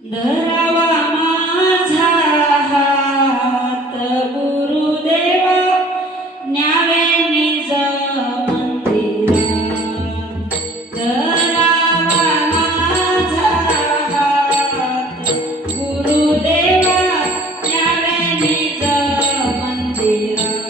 धरावा माझा हात गुरुदेवा न्यावे निज मंदिरात। धरावा माझा हात गुरुदेवा न्यावे निज मंदिरात।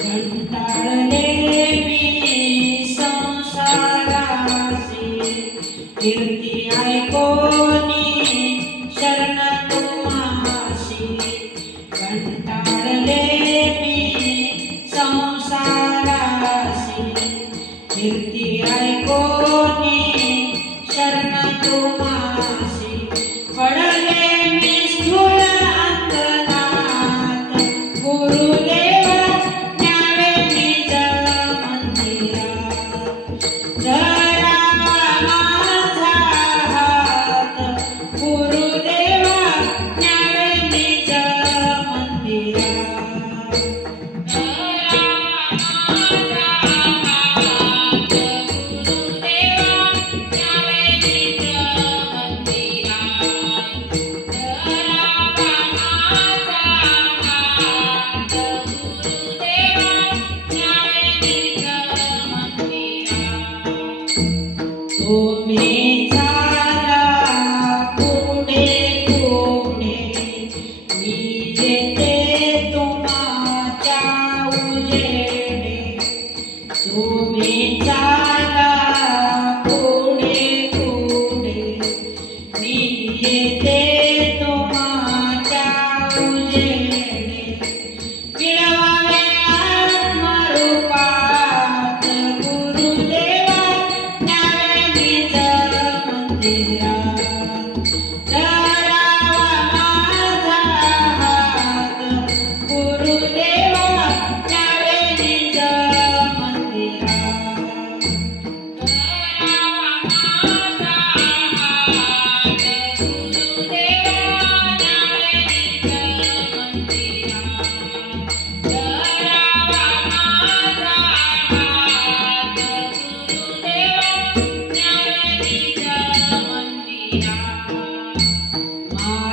कंटाळले मी संसारासी, कीर्ती ऐकोनी शरण तुम्हासी। कंटाळले मी संसारासी, कीर्ती ऐकोनी शरण तुम्हासी। पडले मी स्थूल अंगणात गुरुदेवा न्यावे निज मंदिरात। धरावा माझा हात गुरुदेवा न्यावे निज मंदिरात। तुम्ही चाला पुढे पुढे, मी येते तुमच्या उजेडे। तुम्ही चाला पुढे पुढे, मी येते तुमच्या उजेडे। मिळवावे आत्मरूपात गुरुदेवा न्यावे निज मंदिरात। धरावा माझा हात गुरुदेवा न्यावे निज मंदिरात।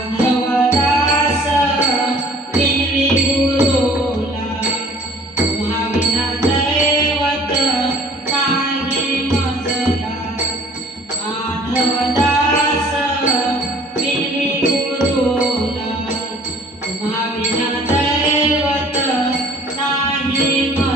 माधवदास विनवी गुरुला, तुम्हा विना दैवत नाही मजला। माधवदास विनवी गुरुला, तुम्हा विना दैवत नाही मजला।